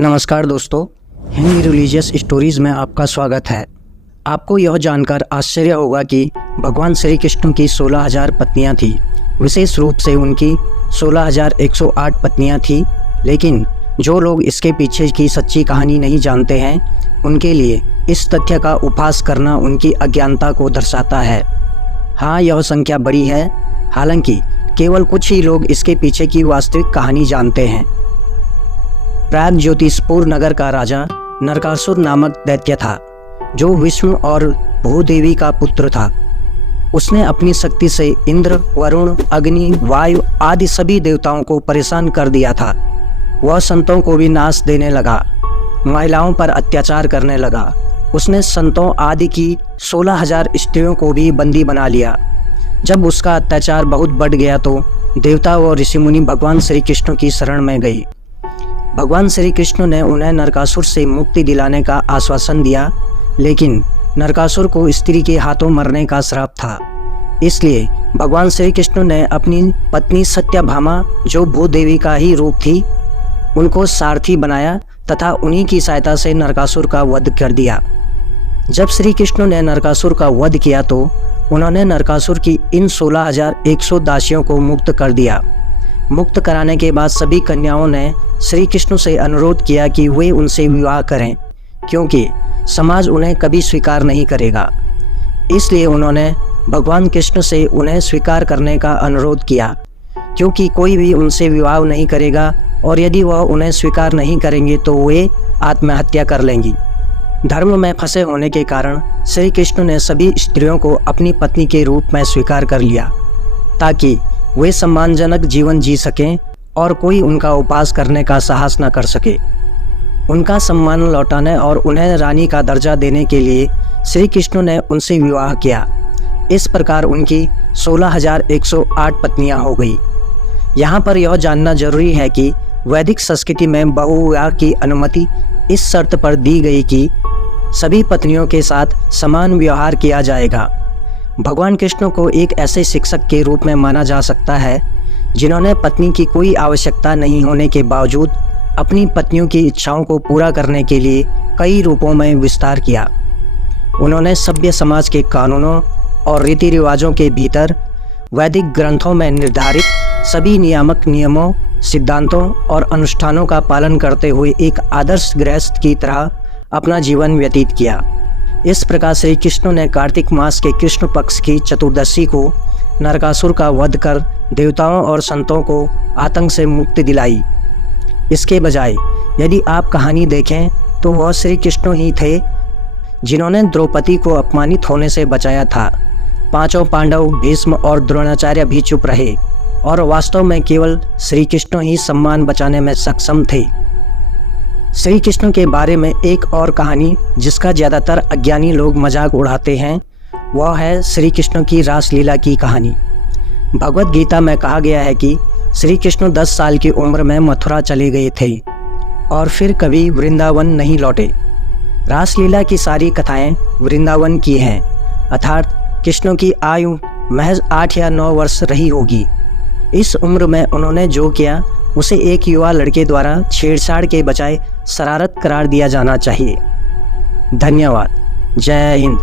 नमस्कार दोस्तों, Hindi religious stories में आपका स्वागत है। आपको यह जानकर आश्चर्य होगा कि भगवान श्री कृष्ण की 16,000 पत्नियां थीं। विशेष रूप से उनकी 16,108 पत्नियां थीं। लेकिन जो लोग इसके पीछे की सच्ची कहानी नहीं जानते हैं, उनके लिए इस तथ्य का उपहास करना उनकी अज्ञानता को दर्शाता है। हाँ, यह संख्या बड़ी है, हालांकि केवल कुछ ही लोग इसके पीछे की वास्तविक कहानी जानते हैं। प्राग ज्योतिषपुर नगर का राजा नरकासुर नामक दैत्य था, जो विष्णु और भूदेवी का पुत्र था। उसने अपनी शक्ति से इंद्र, वरुण, अग्नि, वायु आदि सभी देवताओं को परेशान कर दिया था। वह संतों को भी नाश देने लगा, महिलाओं पर अत्याचार करने लगा। उसने संतों आदि की 16,000 स्त्रियों को भी बंदी बना लिया। जब उसका अत्याचार बहुत बढ़ गया तो देवता व ऋषिमुनि भगवान श्री कृष्ण की शरण में गए। भगवान श्री कृष्ण ने उन्हें नरकासुर से मुक्ति दिलाने का आश्वासन दिया, लेकिन नरकासुर को स्त्री के हाथों मरने का श्राप था। इसलिए भगवान श्री कृष्ण ने अपनी पत्नी सत्यभामा, जो भूदेवी का ही रूप थी, उनको सारथी बनाया तथा उन्हीं की सहायता से नरकासुर का वध कर दिया। जब श्री कृष्ण ने नरकासुर का वध किया तो उन्होंने नरकासुर की इन 16,100 दासियों को मुक्त कर दिया। मुक्त कराने के बाद सभी कन्याओं ने श्री कृष्ण से अनुरोध किया कि वे उनसे विवाह करें, क्योंकि समाज उन्हें कभी स्वीकार नहीं करेगा। इसलिए उन्होंने भगवान कृष्ण से उन्हें स्वीकार करने का अनुरोध किया, क्योंकि कोई भी उनसे विवाह नहीं करेगा और यदि वह उन्हें स्वीकार नहीं करेंगे तो वे आत्महत्या कर लेंगी। धर्म में फंसे होने के कारण श्री कृष्ण ने सभी स्त्रियों को अपनी पत्नी के रूप में स्वीकार कर लिया, ताकि वे सम्मानजनक जीवन जी सकें और कोई उनका उपहास करने का साहस न कर सके। उनका सम्मान लौटाने और उन्हें रानी का दर्जा देने के लिए श्री कृष्ण ने उनसे विवाह किया। इस प्रकार उनकी 16,108 पत्नियां हो गई। यहाँ पर यह जानना जरूरी है कि वैदिक संस्कृति में बहुविवाह की अनुमति इस शर्त पर दी गई कि सभी पत्नियों के साथ समान व्यवहार किया जाएगा। भगवान कृष्ण को एक ऐसे शिक्षक के रूप में माना जा सकता है जिन्होंने पत्नी की कोई आवश्यकता नहीं होने के बावजूद अपनी पत्नियों की इच्छाओं को पूरा करने के लिए कई रूपों में विस्तार किया। उन्होंने सभ्य समाज के कानूनों और रीति रिवाजों के भीतर वैदिक ग्रंथों में निर्धारित सभी नियामक नियमों, सिद्धांतों और अनुष्ठानों का पालन करते हुए एक आदर्श गृहस्थ की तरह अपना जीवन व्यतीत किया। इस प्रकार श्री कृष्ण ने कार्तिक मास के कृष्ण पक्ष की चतुर्दशी को नरकासुर का वध कर देवताओं और संतों को आतंक से मुक्ति दिलाई। इसके बजाय यदि आप कहानी देखें तो वह श्री कृष्ण ही थे जिन्होंने द्रौपदी को अपमानित होने से बचाया था। पांचों पांडव, भीष्म और द्रोणाचार्य भी चुप रहे और वास्तव में केवल श्री कृष्ण ही सम्मान बचाने में सक्षम थे। श्री कृष्ण के बारे में एक और कहानी जिसका ज़्यादातर अज्ञानी लोग मजाक उड़ाते हैं, वह है श्री कृष्ण की रासलीला की कहानी। भगवत गीता में कहा गया है कि श्री कृष्ण 10 साल की उम्र में मथुरा चले गए थे और फिर कभी वृंदावन नहीं लौटे। रासलीला की सारी कथाएं वृंदावन की हैं, अर्थात कृष्ण की आयु महज 8 या 9 वर्ष रही होगी। इस उम्र में उन्होंने जो किया उसे एक युवा लड़के द्वारा छेड़छाड़ के बजाय शरारत करार दिया जाना चाहिए। धन्यवाद। जय हिंद।